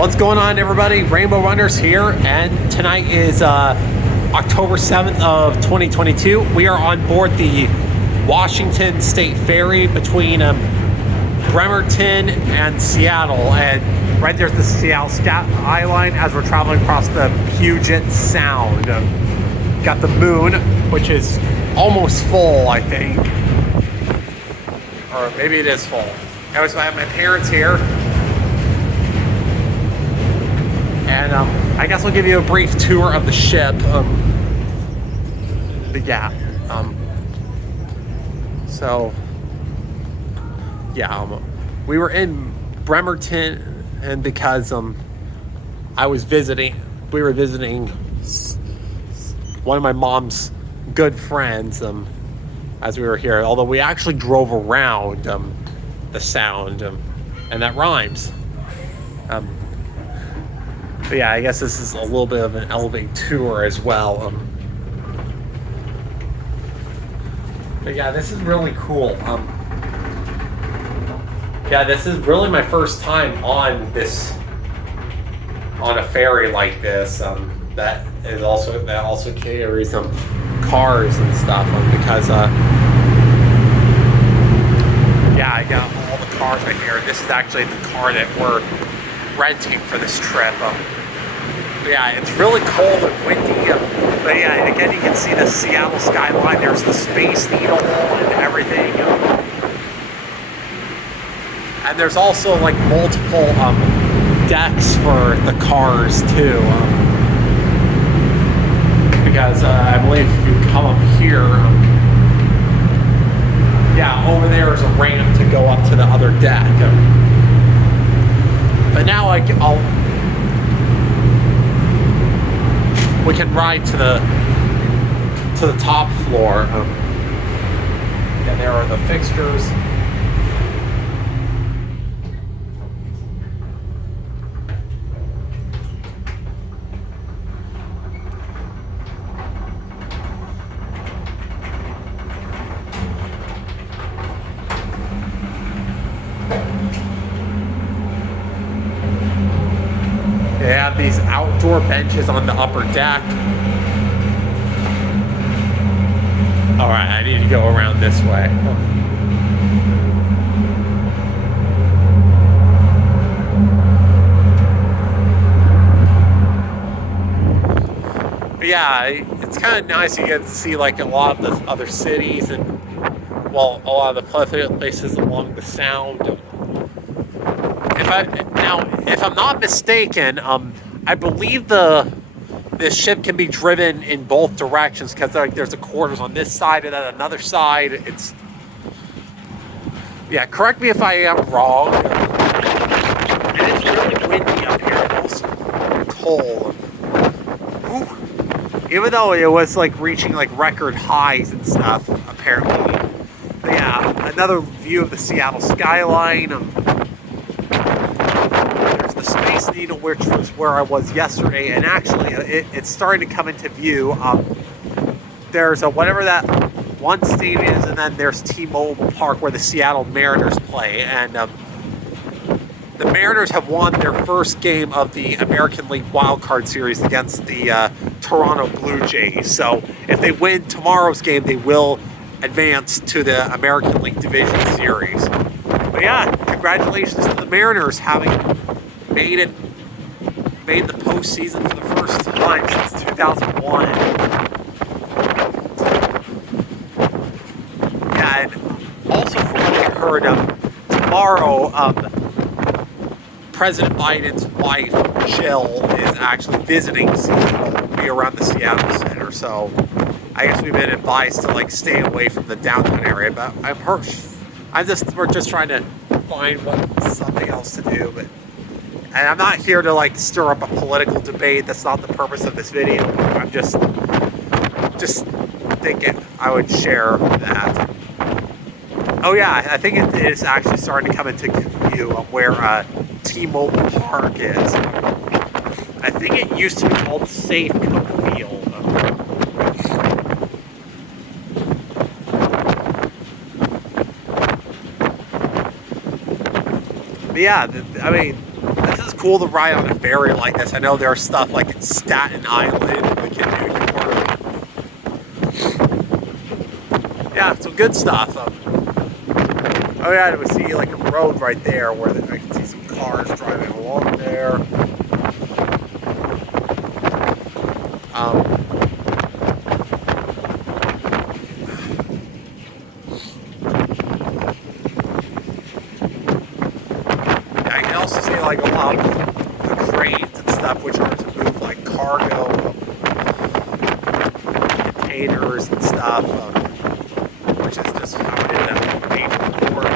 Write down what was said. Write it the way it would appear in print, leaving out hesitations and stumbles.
What's going on, everybody? Rainbow Runners here, and tonight is October 7th of 2022. We are on board the Washington State Ferry between Bremerton and Seattle, and right there's the Seattle skyline as we're traveling across the Puget Sound. Got the moon, which is almost full, I think, or maybe it is full. Anyways, I have my parents here. And I guess I'll give you a brief tour of the ship. We were in Bremerton, and because we were visiting one of my mom's good friends as we were here. Although we actually drove around the Sound, and that rhymes. But yeah, I guess this is a little bit of an elevated tour as well. But yeah, this is really cool. Yeah, this is really my first time on a ferry like this. That also carries some cars and stuff. Because I got all the cars right here. This is actually the car that we're renting for this trip. Yeah, it's really cold and windy. But yeah, again, you can see the Seattle skyline. There's the Space Needle and everything. And there's also like multiple decks for the cars too. Because I believe if you come up here, over there is a ramp to go up to the other deck. But now we can ride to the top floor. And there are the fixtures. They have these outdoor benches on the upper deck. Alright, I need to go around this way. But yeah, it's kind of nice. You get to see like a lot of the other cities and, a lot of the places along the Sound. If I'm not mistaken, I believe this ship can be driven in both directions because there's a quarters on this side and then another side. Correct me if I am wrong. And it's really windy up here and also cold. Ooh. Even though it was like reaching like record highs and stuff, apparently. But yeah, another view of the Seattle skyline. Space Needle, which was where I was yesterday, and actually it's starting to come into view. There's whatever that one stadium is, and then there's T-Mobile Park where the Seattle Mariners play, and the Mariners have won their first game of the American League Wild Card Series against the Toronto Blue Jays. So if they win tomorrow's game, they will advance to the American League Division Series. But yeah, congratulations to the Mariners having made the postseason for the first time since 2001. Yeah, and also from what I heard, tomorrow, President Biden's wife, Jill, is actually visiting Seattle, be around the Seattle Center. So I guess we've been advised to like stay away from the downtown area. But we're just trying to find something else to do. And I'm not here to like stir up a political debate. That's not the purpose of this video. I'm just thinking I would share that. Oh yeah, I think it is actually starting to come into view of where T-Mobile Park is. I think it used to be called Safeco Field. But yeah, I mean, this is cool to ride on a ferry like this. I know there's stuff like in Staten Island, like in New York. Yeah, some good stuff. Oh yeah, we see like a road right there where I can see some cars driving along there. Yeah, I can also see like a lot of the cranes and stuff, which are to move like cargo, containers and stuff, which is just how it is at a major port.